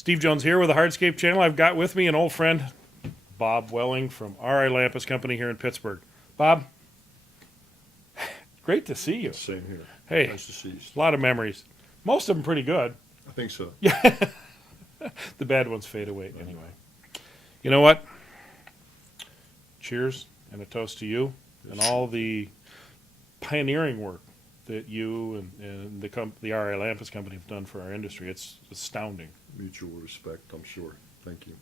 Steve Jones here with the Hardscape channel. I've got with me an old friend, Bob Welling from R.I. Lampus Company here in Pittsburgh. Bob, great to see you. Same here. Hey, Nice to see you. a lot of memories. Most of them pretty good. I think so. Yeah, the bad ones fade away anyway. You know what? Cheers and a toast to you and all the pioneering work that you and the R.I. Lampus Company have done for our industry. It's astounding. Mutual respect, I'm sure. Thank you.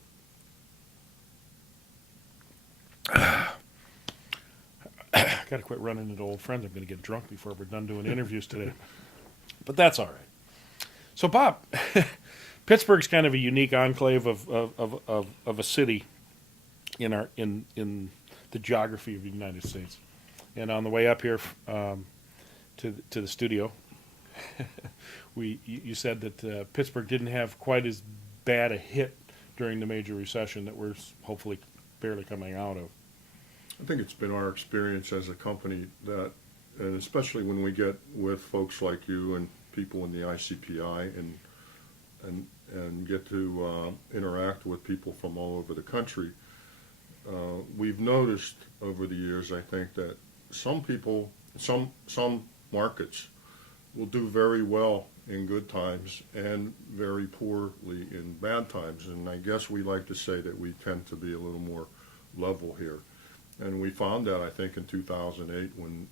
Got to quit running into old friends. I'm going to get drunk before we're done doing interviews today. But that's all right. So, Bob, Pittsburgh's kind of a unique enclave of a city in the geography of the United States. And on the way up here to the studio, you said that Pittsburgh didn't have quite as bad a hit during the major recession that we're hopefully barely coming out of. I think it's been our experience as a company that, and especially when we get with folks like you and people in the ICPI and get to interact with people from all over the country, we've noticed over the years, I think, that some people, some markets will do very well in good times and very poorly in bad times. And I guess we like to say that we tend to be a little more level here. And we found that, I think, in 2008 when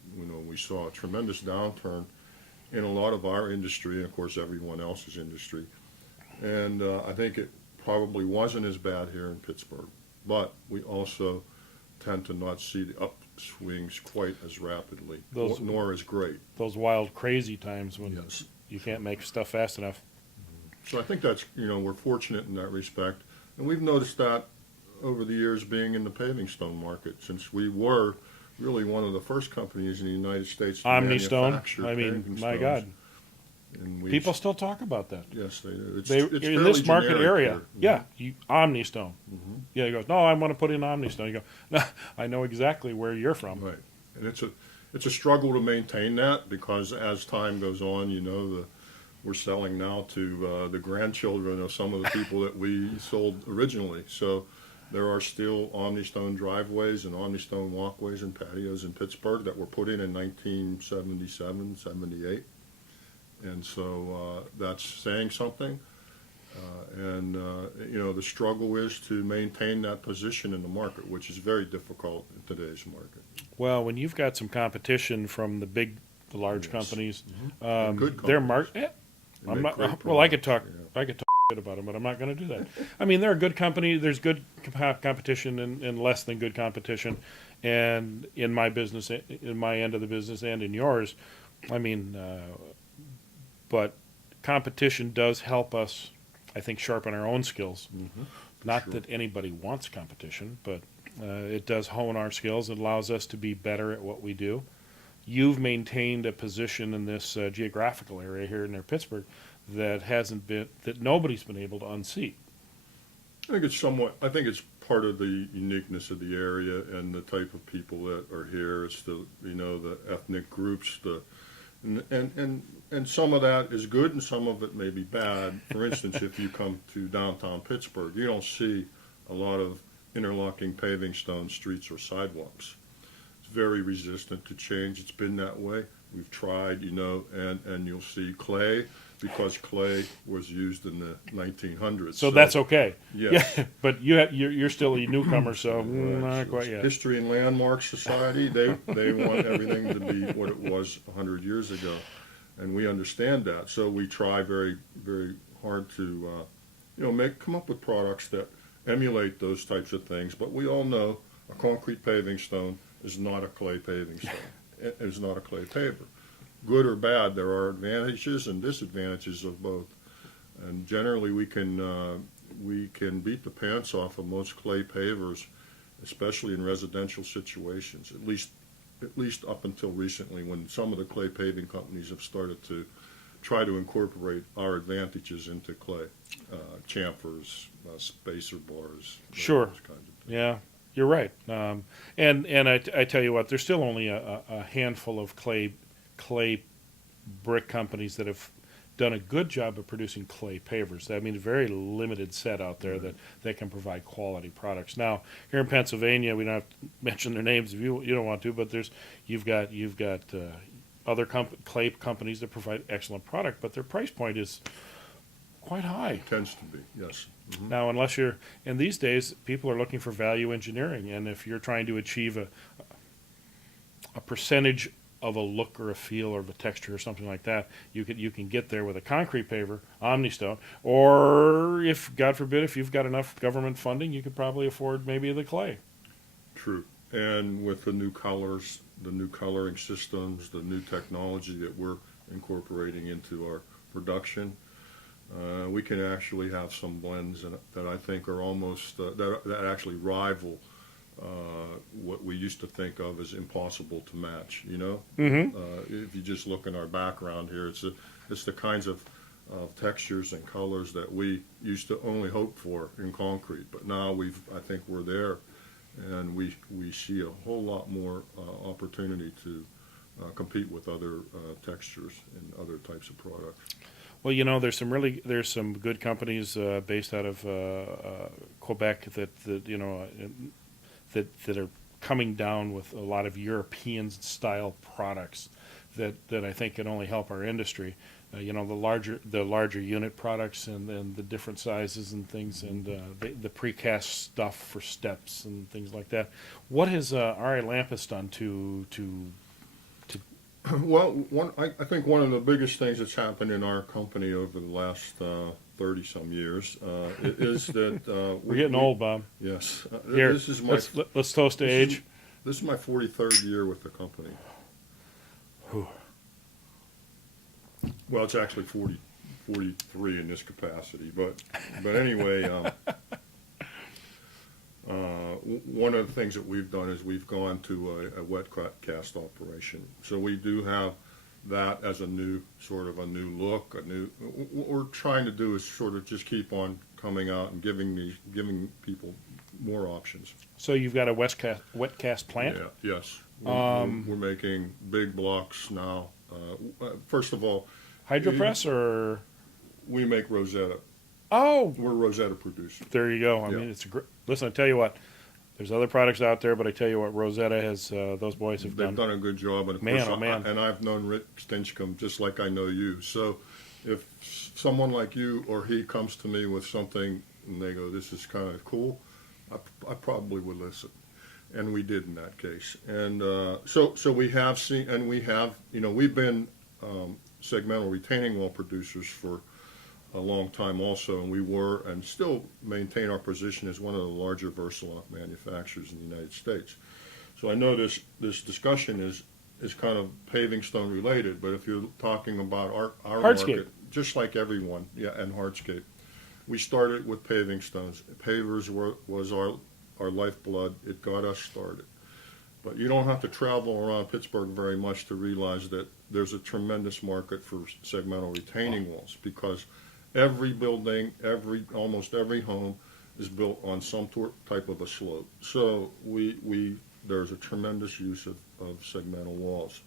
we saw a tremendous downturn in a lot of our industry and, of course, everyone else's industry. And I think it probably wasn't as bad here in Pittsburgh. But we also tend to not see the upswings quite as rapidly, nor as great. Those wild, crazy times when Yes. you can't make stuff fast enough. So I think that's, we're fortunate in that respect. And we've noticed that over the years being in the paving stone market, since we were really one of the first companies in the United States to Omni-Stone. manufacture I mean, paving my stones. God. And People still talk about that. yes, they do. It's In fairly this market generic area, here. yeah, Omni-Stone. Mhm. Yeah, he goes, no, I want to put in Omni-Stone. You go, no, I know exactly where you're from. Right, and it's a struggle to maintain that because as time goes on, we're selling now to the grandchildren of some of the people that we sold originally. So there are still Omni-Stone driveways and Omni-Stone walkways and patios in Pittsburgh that were put in 1977, 78. And so that's saying something. The struggle is to maintain that position in the market, which is very difficult in today's market. Well, when you've got some competition from the large Yes. companies, And good their companies. market. They I'm make not, great well, I could talk. products, yeah. I could talk shit about them, but I'm not going to do that. I mean, they're a good company. There's good competition and less than good competition, and in my business, in my end of the business, and in yours, I mean, but competition does help us, I think, sharpen our own skills. Not sure. that anybody wants competition, but it does hone our skills. It allows us to be better at what we do. You've maintained a position in this geographical area here near Pittsburgh that nobody's been able to unseat. I think it's part of the uniqueness of the area and the type of people that are here. It's the ethnic groups, and some of that is good and some of it may be bad. For instance, if you come to downtown Pittsburgh, you don't see a lot of interlocking paving stone streets or sidewalks. It's very resistant to change. It's been that way. We've tried, and you'll see clay, because clay was used in the 1900s. So that's okay. Yes. Yeah, but you're still a newcomer, so Right. not quite yet. History and Landmark Society, they want everything to be what it was 100 years ago, and we understand that. So we try very, very hard to, come up with products that emulate those types of things. But we all know a concrete paving stone is not a clay paving stone. It is not a clay paver. Good or bad, there are advantages and disadvantages of both. And generally, we can beat the pants off of most clay pavers, especially in residential situations. At least up until recently, when some of the clay paving companies have started to try to incorporate our advantages into clay, chamfers, spacer bars, Sure. those kinds of things. Yeah, you're right. And I tell you what, there's still only a handful of clay brick companies that have done a good job of producing clay pavers. I mean, a very limited set out there that can provide quality products. Now, here in Pennsylvania, we don't have to mention their names if you don't want to, but you've got other clay companies that provide excellent product, but their price point is quite high. Tends to be, yes. Mm-hmm. Now, unless you're, and these days, people are looking for value engineering, and if you're trying to achieve a percentage of a look or a feel or of a texture or something like that, you can get there with a concrete paver, Omnistone, or if, God forbid, if you've got enough government funding, you could probably afford maybe the clay. True. And with the new colors, the new coloring systems, the new technology that we're incorporating into our production, we can actually have some blends that I think are almost, that actually rival what we used to think of as impossible to match, you know? Mm-hmm. If you just look in our background here, it's the kinds of textures and colors that we used to only hope for in concrete, but now I think we're there, and we see a whole lot more opportunity to compete with other textures and other types of products. Well, you know, there's some good companies based out of Quebec that are coming down with a lot of European style products that I think can only help our industry. You know, the larger unit products and the different sizes and things, and the precast stuff for steps and things like that. What has R.A. Lampus done to Well, I think one of the biggest things that's happened in our company over the last 30-some years is that we're getting old, Bob. Yes. Here, this is my, let's toast to age. This is my 43rd year with the company. Whew. Well, it's actually 43 in this capacity, but anyway, one of the things that we've done is we've gone to a wet cast operation. So we do have that as a new look. What we're trying to do is sort of just keep on coming out and giving people more options. So you've got a wet cast plant? Yeah. Yes. We're making big blocks now. First of all, Hydropress or we make Rosetta. Oh, We're Rosetta producers. there you go. I mean, it's a great. Listen, I tell you what. There's other products out there, but I tell you what, Rosetta has. Those boys have They've done a good job, and of Man, course, oh, man. and I've known Rick Stinchcomb just like I know you. So, if someone like you or he comes to me with something and they go, "This is kind of cool," I probably would listen, and we did in that case. And so we have seen, and we have, we've been segmental retaining wall producers for a long time also, and we were and still maintain our position as one of the larger Versalock manufacturers in the United States. So I know this discussion is kind of paving stone related, but if you're talking about our Hardscape. market, just like everyone, and Hardscape, we started with paving stones. Pavers was our lifeblood. It got us started. But you don't have to travel around Pittsburgh very much to realize that there's a tremendous market for segmental retaining walls, because every building, almost every home is built on some type of a slope. So there's a tremendous use of segmental walls.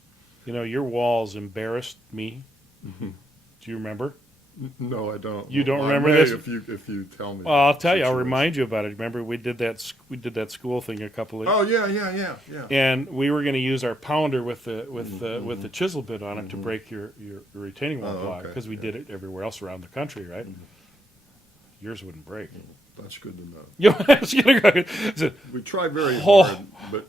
You know, your walls embarrassed me. Mm-hmm. Do you remember? No, I don't. You don't I remember may this? if you tell me. Well, I'll tell you. I'll remind you about it. Remember, we did that school thing a couple of. Oh yeah. And we were going to use our pounder with the chisel bit on it to break your retaining wall block, because we did it everywhere else around the country, right? Mm-hmm. Yours wouldn't break. That's good to know. So, we try very hard, but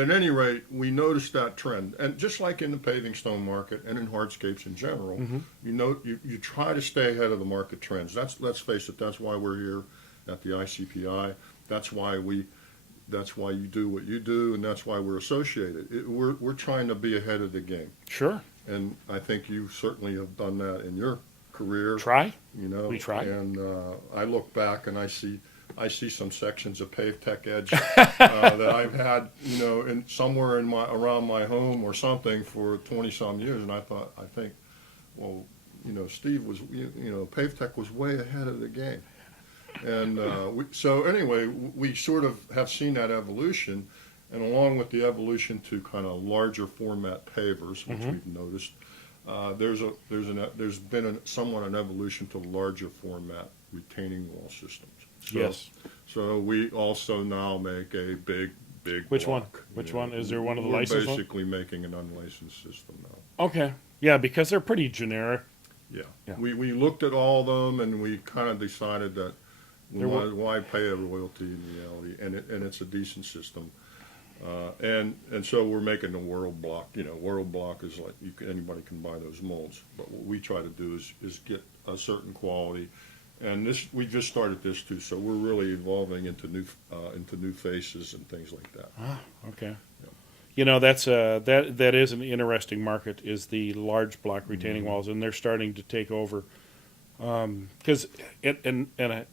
at any rate, we noticed that trend, and just like in the paving stone market and in hardscapes in general, you try to stay ahead of the market trends. Let's face it. That's why we're here at the ICPI. That's why you do what you do, and that's why we're associated. We're trying to be ahead of the game. Sure. And I think you certainly have done that in your career. Try. We try. And I look back and I see some sections of Pave Tech Edge that I've had, in somewhere around my home or something for 20-some years, and I think, well, Steve was, Pave Tech was way ahead of the game, and so anyway, we sort of have seen that evolution, and along with the evolution to kind of larger format pavers, which we've noticed. There's been somewhat an evolution to larger format retaining wall systems. So, Yes. So we also now make a big Which block. one? Which one? Is there one of the We're licensed ones? basically making an unlicensed system now. Okay. Yeah, because they're pretty generic. Yeah. Yeah. We looked at all of them and we kind of decided that There were- why pay a royalty in reality, and it's a decent system. And so we're making the world block. World block is like anybody can buy those molds. But what we try to do is get a certain quality, and we just started this too. So we're really evolving into new faces and things like that. Ah, okay. Yeah. That's that is an interesting market. Is the large block retaining Mm-hmm. walls, and they're starting to take over. Because I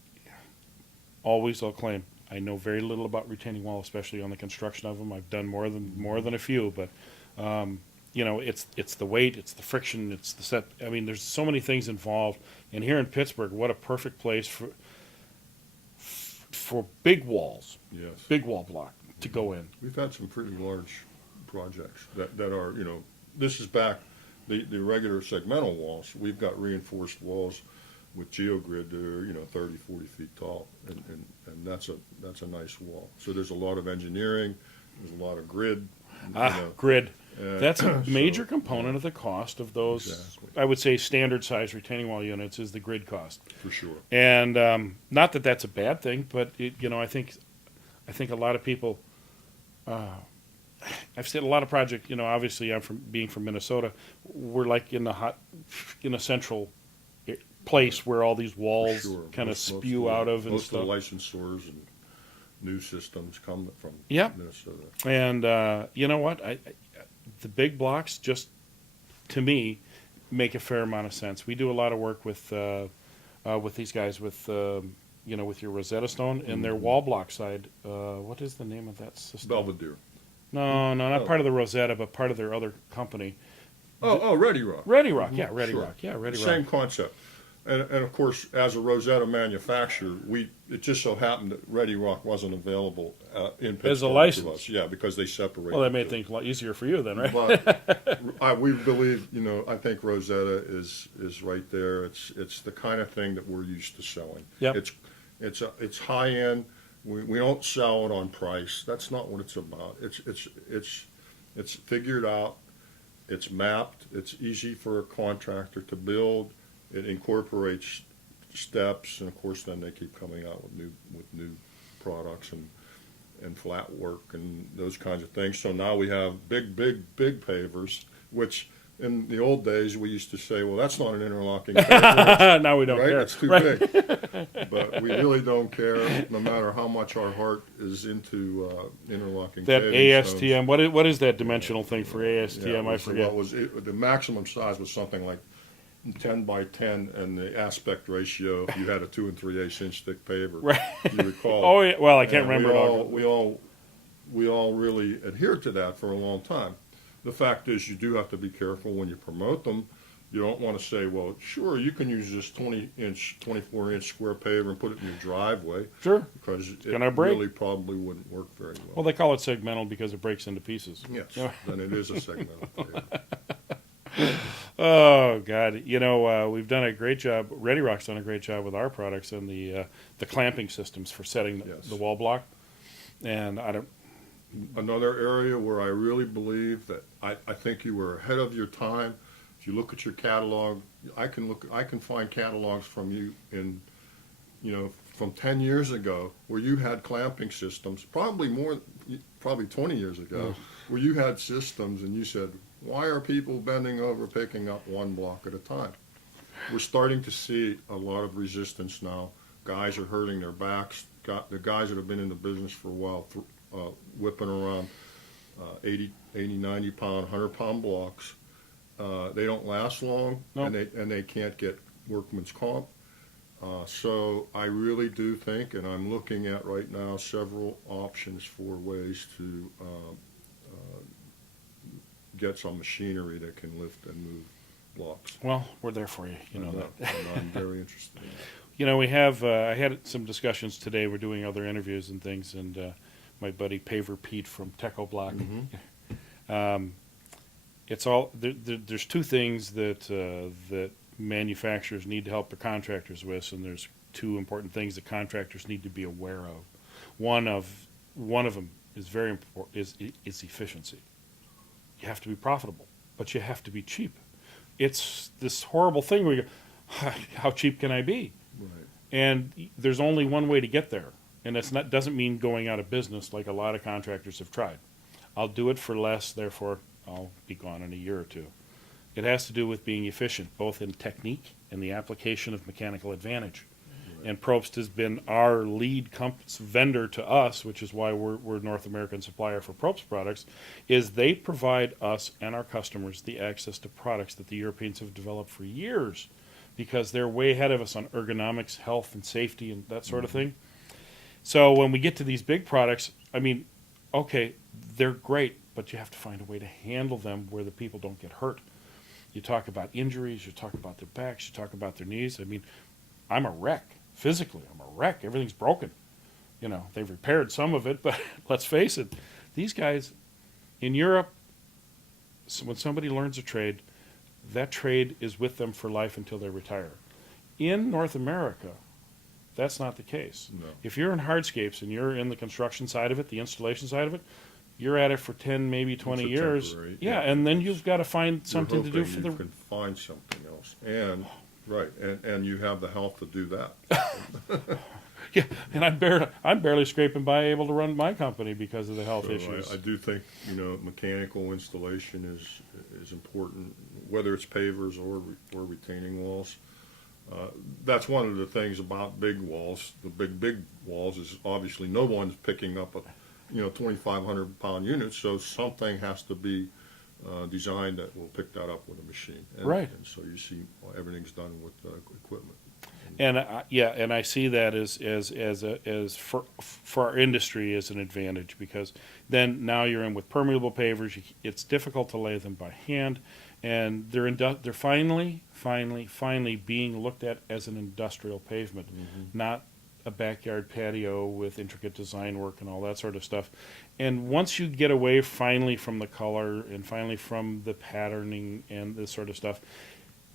always I'll claim I know very little about retaining wall, especially on the construction of them. I've done more than a few, but it's the weight, it's the friction, it's the set. I mean, there's so many things involved. And here in Pittsburgh, what a perfect place for big walls, Yes. big wall block to go in. We've had some pretty large projects that are, this is back, the regular segmental walls. We've got reinforced walls with geogrid that are, 30, 40 feet tall, and that's a nice wall. So there's a lot of engineering, there's a lot of grid. Grid. and That's a so, major component of the cost of those. Exactly. I would say standard size retaining wall units is the grid cost. For sure. And not that that's a bad thing, but I think a lot of people. I've seen a lot of projects. Obviously, I'm being from Minnesota. We're like in a central place where all these walls Sure. kind of Most spew out of and most stuff. of the licensors and new systems come from Yep. Minnesota. And you know what? The big blocks just, to me, make a fair amount of sense. We do a lot of work with these guys with your Rosetta Stone and their wall block side. What is the name of that system? Belvedere. No, not Oh. part of the Rosetta, but part of their other company. Ready Rock. Ready Rock, yeah, Ready Sure. Rock, yeah, Ready Same Rock. concept. And of course, as a Rosetta manufacturer, it just so happened that Ready Rock wasn't available in Pittsburgh As a to license. us. Yeah, because they separated. Well, that made the things a lot easier for you then, right? But we believe, I think Rosetta is right there. It's the kind of thing that we're used to selling. Yep. It's high end. We don't sell it on price. That's not what it's about. It's figured out. It's mapped. It's easy for a contractor to build. It incorporates steps, and of course, then they keep coming out with new products and flat work and those kinds of things. So now we have big pavers, which in the old days we used to say, well, that's not an interlocking paver. Now we don't Right? care. It's too big. But we really don't care, no matter how much our heart is into interlocking That paving stones. ASTM, what is that dimensional thing for ASTM? Yeah, I forget. the maximum size was something like 10 by 10, and the aspect ratio, you had a 2 3/8 inch thick paver. Right. You recall? Oh, yeah, well, I can't And remember it all. we all really adhered to that for a long time. The fact is, you do have to be careful when you promote them. You don't want to say, well, sure, you can use this 24-inch square paver and put it in your driveway, Sure. because it gonna break. really probably wouldn't work very well. Well, they call it segmental because it breaks into pieces. Yes, Yeah. then it is a segmental paver. Oh God, we've done a great job. Ready Rock's done a great job with our products and the clamping systems for setting Yes. the wall block. And I don't. Another area where I really believe that I think you were ahead of your time. If you look at your catalog, I can find catalogs from you from 10 years ago where you had clamping systems, probably 20 years ago, where you had systems and you said, why are people bending over picking up one block at a time? We're starting to see a lot of resistance now. Guys are hurting their backs. The guys that have been in the business for a while, whipping around 80, 90 pound, 100 pound blocks. They don't last long, No. and they can't get workman's comp. So I really do think, and I'm looking at right now several options for ways to get some machinery that can lift and move blocks. Well, we're there for you. You know that. And I'm very interested in that. We have. I had some discussions today. We're doing other interviews and things, and my buddy Paver Pete from Techo Block. it's all there's two things that manufacturers need to help their contractors with, and there's two important things that contractors need to be aware of. One of them is very important is efficiency. You have to be profitable, but you have to be cheap. It's this horrible thing where you go, how cheap can I be? Right. And there's only one way to get there, and doesn't mean going out of business like a lot of contractors have tried. I'll do it for less, therefore I'll be gone in a year or two. It has to do with being efficient, both in technique and the application of mechanical advantage. Right. And Probst has been our lead vendor to us, which is why we're North American supplier for Probst products, is they provide us and our customers the access to products that the Europeans have developed for years, because they're way ahead of us on ergonomics, health, and safety, and that sort of thing. So when we get to these big products, I mean, okay, they're great, but you have to find a way to handle them where the people don't get hurt. You talk about injuries, you talk about their backs, you talk about their knees. I mean, I'm a wreck. Physically, I'm a wreck. Everything's broken. You know, they've repaired some of it, but let's face it, these guys in Europe, when somebody learns a trade, that trade is with them for life until they retire. In North America, that's not the case. No. If you're in hardscapes and you're in the construction side of it, the installation side of it, you're at it for 10, maybe 20 It's a years. temporary, Yeah, yeah. and then you've got to find something to do You're for hoping the... you can find something else, and right, and you have the health to do that. Yeah, and I'm barely scraping by able to run my company because of the health So issues. I do think, mechanical installation is important, whether it's pavers or retaining walls. That's one of the things about big walls. The big walls is obviously no one's picking up a 2,500-pound unit, so something has to be designed that will pick that up with a machine. And, Right. And so you see everything's done with equipment. And and I see that as for our industry as an advantage, because then now you're in with permeable pavers. It's difficult to lay them by hand, and they're finally being looked at as an industrial pavement, not a backyard patio with intricate design work and all that sort of stuff. And once you get away finally from the color and finally from the patterning and this sort of stuff,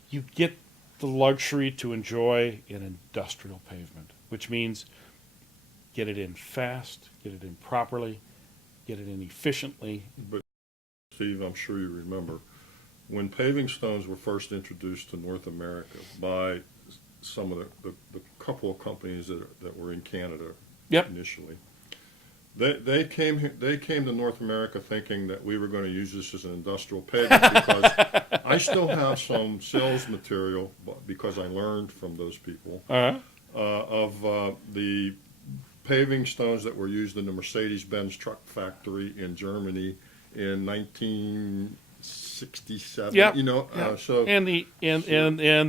you get the luxury to enjoy an industrial pavement, which means get it in fast, get it in properly, get it in efficiently. But Steve, I'm sure you remember, when paving stones were first introduced to North America by some of the couple of companies that were in Canada initially, they came to North America thinking that we were going to use this as an industrial pavement, because I still have some sales material, because I learned from those people, of the paving stones that were used in the Mercedes-Benz truck factory in Germany in 1967. Yep. So And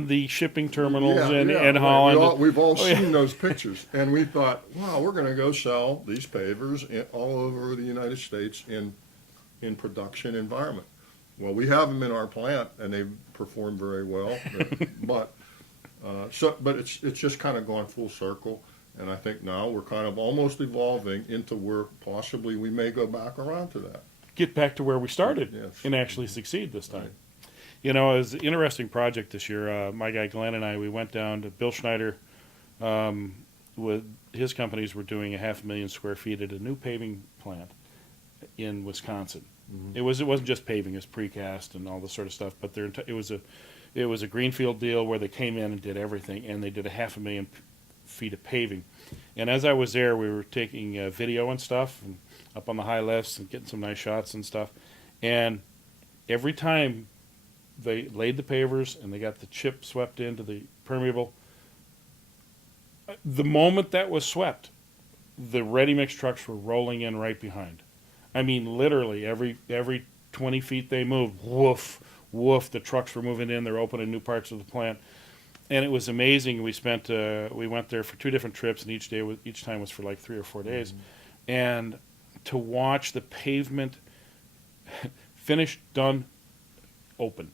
the shipping terminals yeah, in right. Holland. We've all seen those pictures, and we thought, wow, we're going to go sell these pavers all over the United States in production environment. Well, we have them in our plant, and they perform very well. but it's just kind of gone full circle, and I think now we're kind of almost evolving into where possibly we may go back around to that. Get back to where we started Yes. and actually succeed this time. Right. It was an interesting project this year. My guy Glenn and I, we went down to Bill Schneider. With his companies, were doing 500,000 square feet at a new paving plant in Wisconsin. Mhm. It wasn't just paving; it was precast and all this sort of stuff. But it was a greenfield deal where they came in and did everything, and they did 500,000 feet of paving. And as I was there, we were taking video and stuff, and up on the high lifts and getting some nice shots and stuff. And every time they laid the pavers and they got the chip swept into the permeable, the moment that was swept, the ready mix trucks were rolling in right behind. I mean, literally every 20 feet they moved, woof, woof, the trucks were moving in. They're opening new parts of the plant. And it was amazing. We went there for 2 different trips, and each time was for like 3 or 4 days. And to watch the pavement finished, done, open,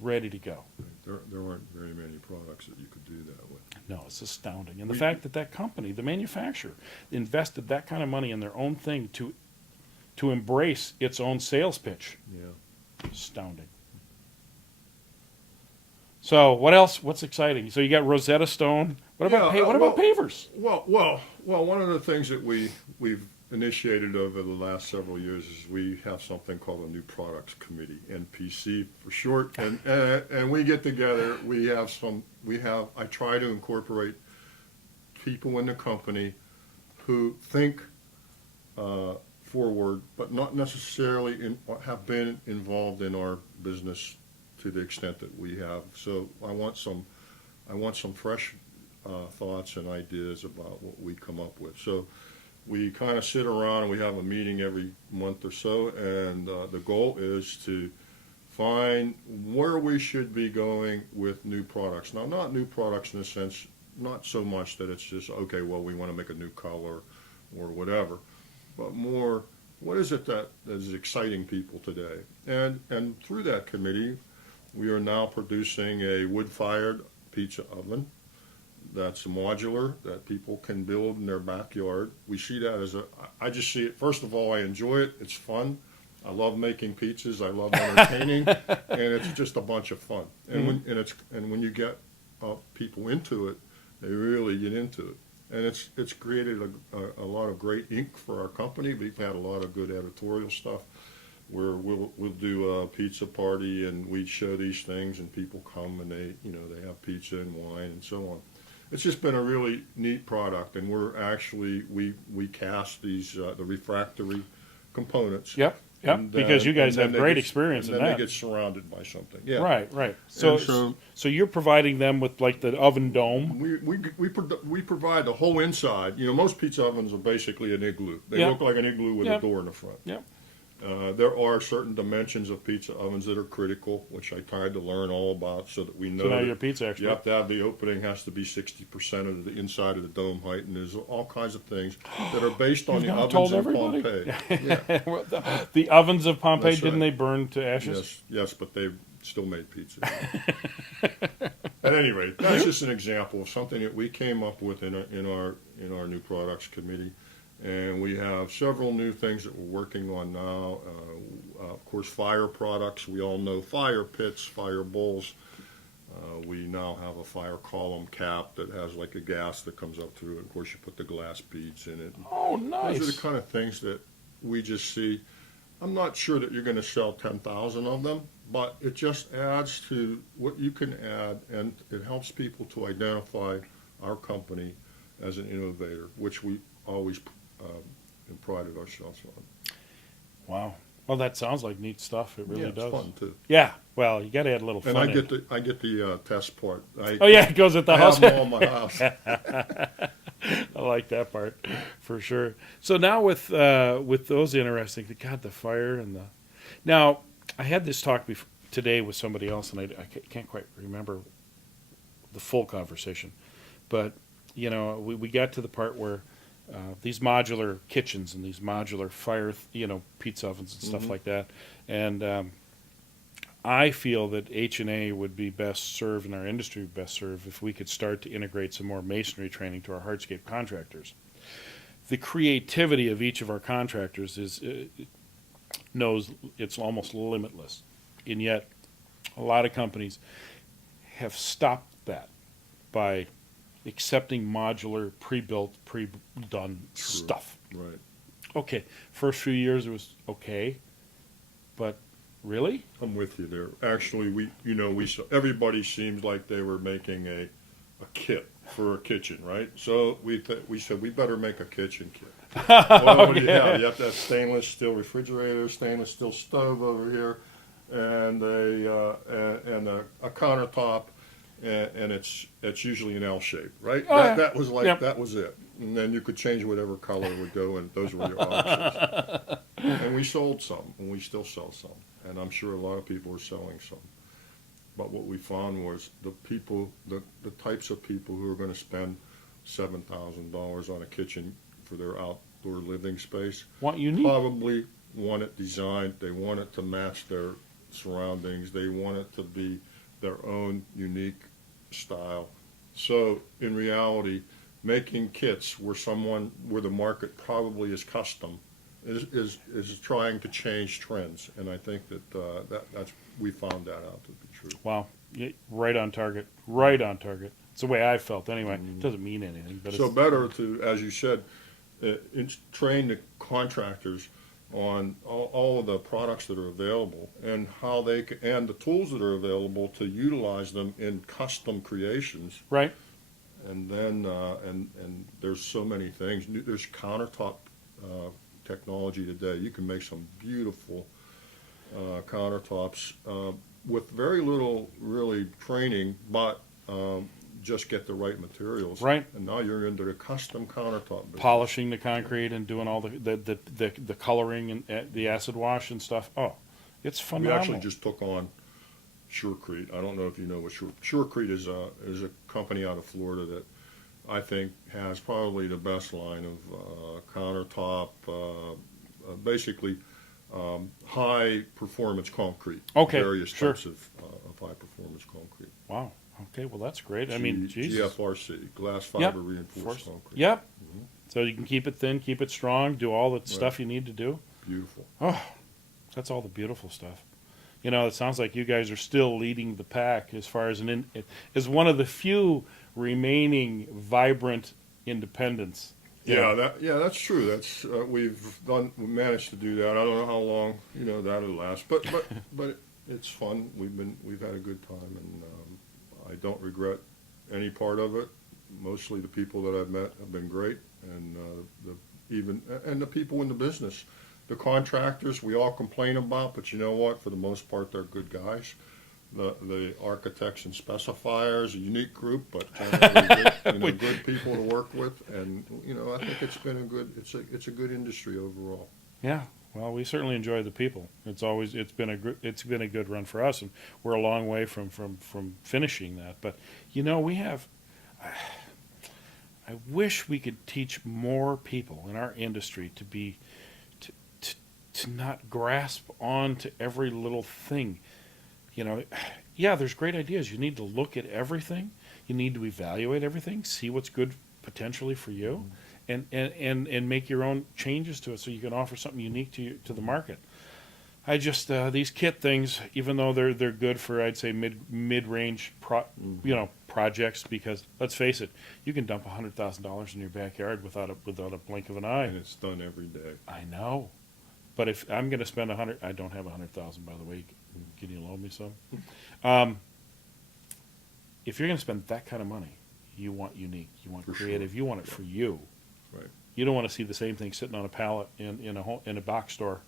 ready to go. There aren't very many products that you could do that with. No, it's astounding. And the fact that company, the manufacturer, invested that kind of money in their own thing to embrace its own sales pitch. Yeah. Astounding. So what else? What's exciting? So you got Rosetta Stone. What about what about pavers? Well. One of the things that we've initiated over the last several years is we have something called a New Products Committee, NPC for short, and we get together. I try to incorporate people in the company who think forward, but not necessarily have been involved in our business to the extent that we have. So I want some fresh thoughts and ideas about what we come up with. So we kind of sit around and we have a meeting every month or so, and the goal is to find where we should be going with new products. Now, not new products in the sense, not so much that it's just, okay, well, we want to make a new color or whatever, but more, what is it that is exciting people today? And through that committee, we are now producing a wood-fired pizza oven that's modular, that people can build in their backyard. We see that as I just see it, first of all, I enjoy it. It's fun. I love making pizzas. I love entertaining, and it's just a bunch of fun. And when you get people into it, they really get into it. And it's created a lot of great ink for our company. We've had a lot of good editorial stuff where we'll do a pizza party and we show these things and people come and they have pizza and wine and so on. It's just been a really neat product, and we're actually we cast these the refractory components. Yep. Because you guys have great experience in that. And then they get surrounded by something. Yeah. Right. So you're providing them with like the oven dome. We provide the whole inside. Most pizza ovens are basically an igloo. They look like an igloo with a door in the front. Yep. There are certain dimensions of pizza ovens that are critical, which I tried to learn all about so that we know. So now you're a pizza expert. Yep, the opening has to be 60% of the inside of the dome height, and there's all kinds of things that are based on the ovens in Pompeii. Yeah. The ovens of Pompeii, That's didn't right. they burn to ashes? Yes, but they still made pizza. At any rate, that's just an example of something that we came up with in our new products committee. And we have several new things that we're working on now. Of course, fire products. We all know fire pits, fire bowls. We now have a fire column cap that has like a gas that comes up through it. Of course, you put the glass beads in it. Oh, nice. Those are the kind of things that we just see. I'm not sure that you're going to sell 10,000 of them, but it just adds to what you can add, and it helps people to identify our company as an innovator, which we always prided ourselves on. Wow. Well, that sounds like neat stuff. It really does. It's fun too. Yeah. Well, you got to add a little fun. And I get the test part. It goes at the house. I have them all in my house. I like that part for sure. So now with those interesting, the fire and the. Now I had this talk today with somebody else, and I can't quite remember the full conversation, but we got to the part where. These modular kitchens and these modular fire, pizza ovens and stuff like that. And I feel that H&A would be best served, and our industry would best served, if we could start to integrate some more masonry training to our hardscape contractors. The creativity of each of our contractors knows it's almost limitless. And yet, a lot of companies have stopped that by accepting modular, pre-built, pre-done stuff. Right. Okay, first few years it was okay, but really? I'm with you there. Actually, everybody seems like they were making a kit for a kitchen, right? So we said we better make a kitchen kit. Well, what do you have? You have to have stainless steel refrigerator, stainless steel stove over here, and a countertop. And it's usually an L shape, right? That was that was it. And then you could change whatever color would go, and those were your options. And we sold some, and we still sell some, and I'm sure a lot of people are selling some. But what we found was the types of people who are going to spend $7,000 on a kitchen for their outdoor living space probably want it designed. They want it to match their surroundings. They want it to be their own unique style. So in reality, making kits where the market probably is custom is trying to change trends, and I think that's we found that out to be true. Wow. Yeah, right on target. Right on target. It's the way I felt anyway. It doesn't mean anything, but So it's better to, as you said, train the contractors on all of the products that are available and how and the tools that are available to utilize them in custom creations. right. And then and there's so many things. There's countertop technology today. You can make some beautiful countertops with very little really training, but just get the right materials. Right. And now you're into the custom countertop business. Polishing the concrete and doing all the coloring and the acid wash and stuff. Oh, it's We phenomenal. actually just took on Surecrete. I don't know if you know what Surecrete is. Is a company out of Florida that I think has probably the best line of countertop, basically high performance concrete. Okay, Various sure. types of high performance concrete. Wow. Okay, well that's great. I mean, Jesus. GFRC, glass Yep. fiber reinforced concrete. Yep. Mhm. So you can keep it thin, keep it strong, do all the stuff you need to do. Beautiful. Oh, that's all the beautiful stuff. You know, it sounds like you guys are still leading the pack as far as as one of the few remaining vibrant independents. Yeah, that's true. That's we managed to do that. I don't know how long that'll last, but it's fun. We've had a good time, and I don't regret any part of it. Mostly the people that I've met have been great, and the people in the business, the contractors we all complain about, but you know what? For the most part, they're good guys. The architects and specifiers, a unique group, but generally good people to work with, and I think it's been it's a good industry overall. Yeah. Well, we certainly enjoy the people. It's been a good run for us, and we're a long way from finishing that. But we have. I wish we could teach more people in our industry to not grasp on to every little thing. Yeah, there's great ideas. You need to look at everything. You need to evaluate everything, see what's good potentially for you, and make your own changes to it so you can offer something unique to the market. I just these kit things, even though they're good for, I'd say, mid-range projects, because let's face it, you can dump $100,000 in your backyard without a blink of an eye. And it's done every day. I know, but if I'm going to spend $100,000, I don't have $100,000, by the way. Can you loan me some? If you're going to spend that kind of money, you want unique, you want creative, you want it for you. Right. You don't want to see the same thing sitting on a pallet in a box store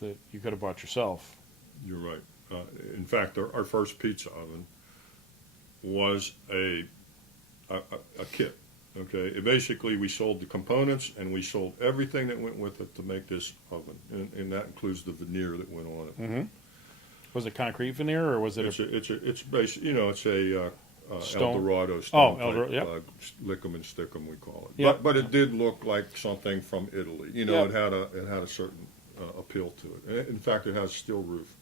that you could have bought yourself. You're right. In fact, our first pizza oven was a kit. Okay, basically we sold the components and we sold everything that went with it to make this oven, and that includes the veneer that went on it. Mm-hmm. Was it concrete veneer or was it? It's based. It's a stone? Eldorado stone. Eldorado. Type, yep. Lick 'em and stick 'em, we call it. Yep. But it did look like something from Italy. Yep. It had a certain appeal to it. In fact, it has a steel roof.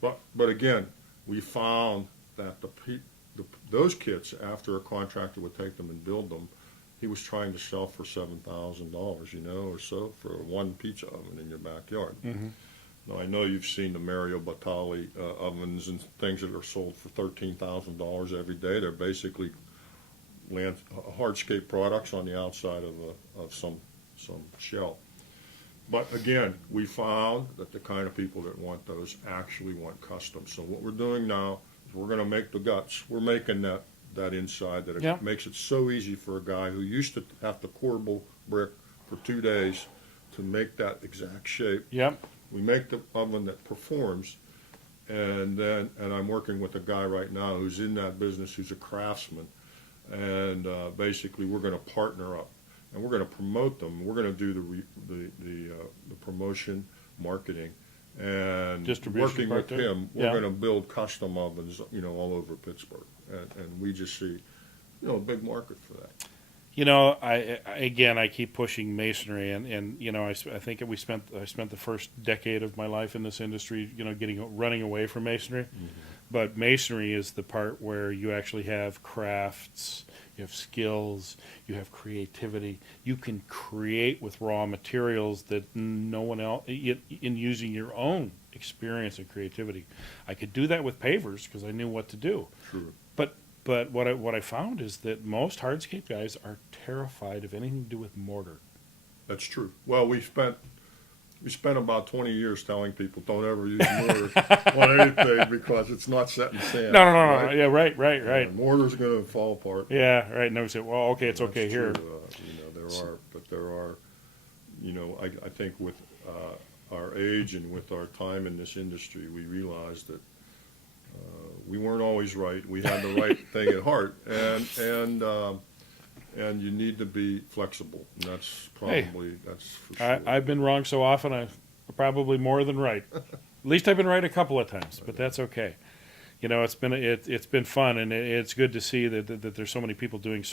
But again, we found that those kits, after a contractor would take them and build them, he was trying to sell for $7,000, or so for one pizza oven in your backyard. Mm-hmm. Now, I know you've seen the Mario Batali ovens and things that are sold for $13,000 every day. They're basically hardscape products on the outside of some shell. But again, we found that the kind of people that want those actually want custom. So what we're doing now is we're going to make the guts. We're making that inside that it makes it so easy for a guy who used to have to corbel brick for 2 days to make that exact shape. Yep. We make the oven that performs, and I'm working with a guy right now who's in that business, who's a craftsman, and basically we're going to partner up, and we're going to promote them. We're going to do the promotion, marketing, and distribution working with him. We're Yeah. going to build custom ovens, all over Pittsburgh, and we just see, a big market for that. I keep pushing masonry, and I think I spent the first decade of my life in this industry, running away from masonry. But masonry is the part where you actually have crafts, you have skills, you have creativity. You can create with raw materials that no one else, in using your own experience and creativity. I could do that with pavers because I knew what to do. Sure. But what I found is that most hardscape guys are terrified of anything to do with mortar. That's true. Well, we spent about 20 years telling people don't ever use mortar on anything because it's not set in sand. No. Right? Yeah, right. Mortar's going to fall apart. Yeah, right. And we say, well, okay, it's That's okay here. true. There are, I think with our age and with our time in this industry, we realized that we weren't always right. We had the right thing at heart, and you need to be flexible. And that's for sure. I've been wrong so often, I'm probably more than right. At least I've been right a couple of times, but that's okay. It's been fun, and it's good to see that there's so many people doing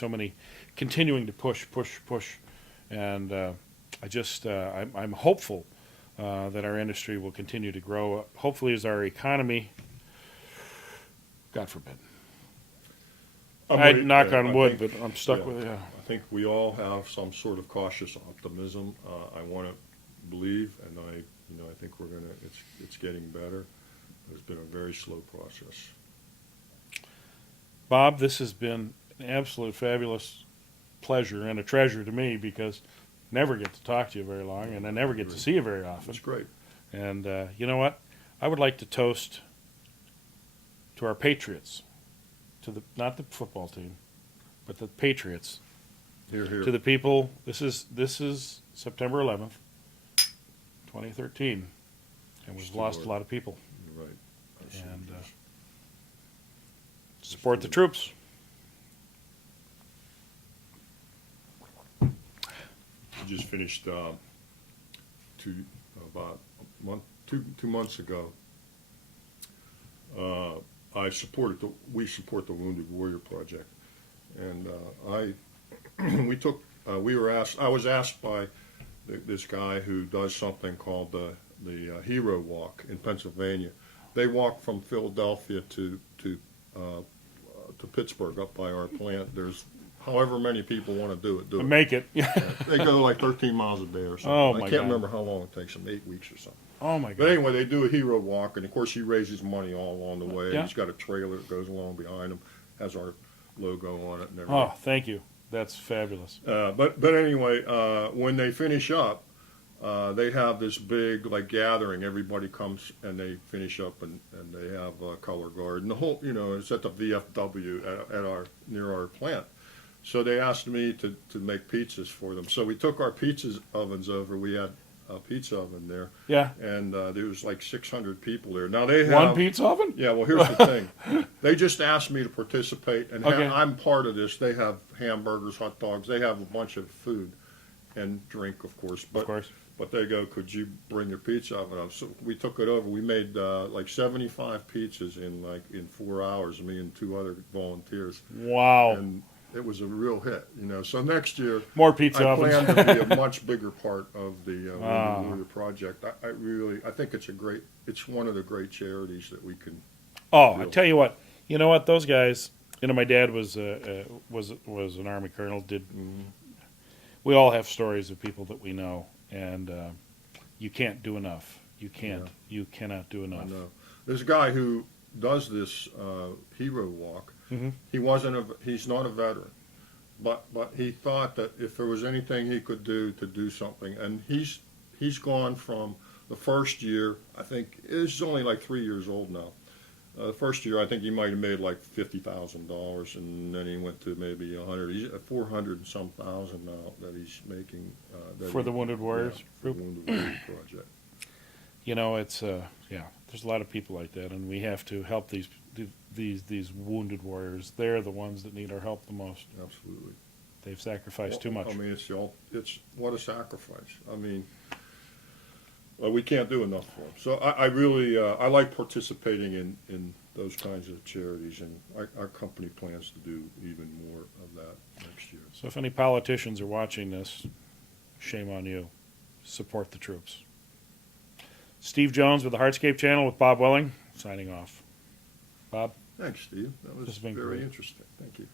continuing to push, and I'm hopeful that our industry will continue to grow. Hopefully, as our economy, God forbid. I'd knock on wood, but I'm stuck with it. Yeah. I think we all have some sort of cautious optimism. I want to believe, and I think it's getting better. It's been a very slow process. Bob, this has been an absolute fabulous pleasure and a treasure to me because I never get to talk to you very long, and I never get to see you very often. That's great. And you know what? I would like to toast to our Patriots, not the football team, but the Patriots. Here. To the people. This is September 11th, 2013, and we've lost a lot of people. You're right. And support the troops. We just finished about two months ago. We support the Wounded Warrior Project, and I was asked by this guy who does something called the Hero Walk in Pennsylvania. They walk from Philadelphia to Pittsburgh up by our plant. There's however many people want to do it. Make it. They go like 13 miles a day or something. Oh, I my can't God. remember how long it takes them, 8 weeks or something. Oh my God. But anyway, they do a hero walk, and of course he raises money all along the way. Yeah. He's got a trailer that goes along behind him, has our logo on it and everything. Oh, thank you. That's fabulous. But anyway, when they finish up, they have this big gathering. Everybody comes and they finish up, and they have a color guard. And the whole, it's at the VFW near our plant. So they asked me to make pizzas for them. So we took our pizza ovens over. We had a pizza oven there. Yeah. And there was like 600 people there. Now they have One pizza oven? Yeah. Well, here's the thing. They just asked me to participate, and Okay. I'm part of this. They have hamburgers, hot dogs. They have a bunch of food and drink, of course. Of course. But they go, could you bring your pizza oven up? So we took it over. We made 75 pizzas in 4 hours. Me and 2 other volunteers. Wow. And it was a real hit, So next year, More pizza I ovens. plan to be a much bigger part of the Wounded Warrior Project. I think it's one of the great charities that we can. Oh, I feel. tell you what. You know what? Those guys. My dad was an Army colonel. We all have stories of people that we know, and you can't do enough. You can't. Yeah. You cannot do enough. I know. There's a guy who does this hero walk. Mm-hmm. He's not a veteran, but he thought that if there was anything he could do to do something, and he's gone from the first year. I think he's only like 3 years old now. The first year, I think he might have made like $50,000, and then he went to maybe 100. He's at 400 and some thousand now that he's making For the Wounded Warriors for the group? Wounded Warrior Project. It's there's a lot of people like that, and we have to help these wounded warriors. They're the ones that need our help the most. Absolutely. They've sacrificed too much. I mean, it's what a sacrifice. I mean, we can't do enough for them. So I really I like participating in those kinds of charities, and our company plans to do even more of that next year. So if any politicians are watching this, shame on you. Support the troops. Steve Jones with the Hardscape channel with Bob Welling, signing off. Bob? Thanks, Steve. That was This has been very great. interesting. Thank you.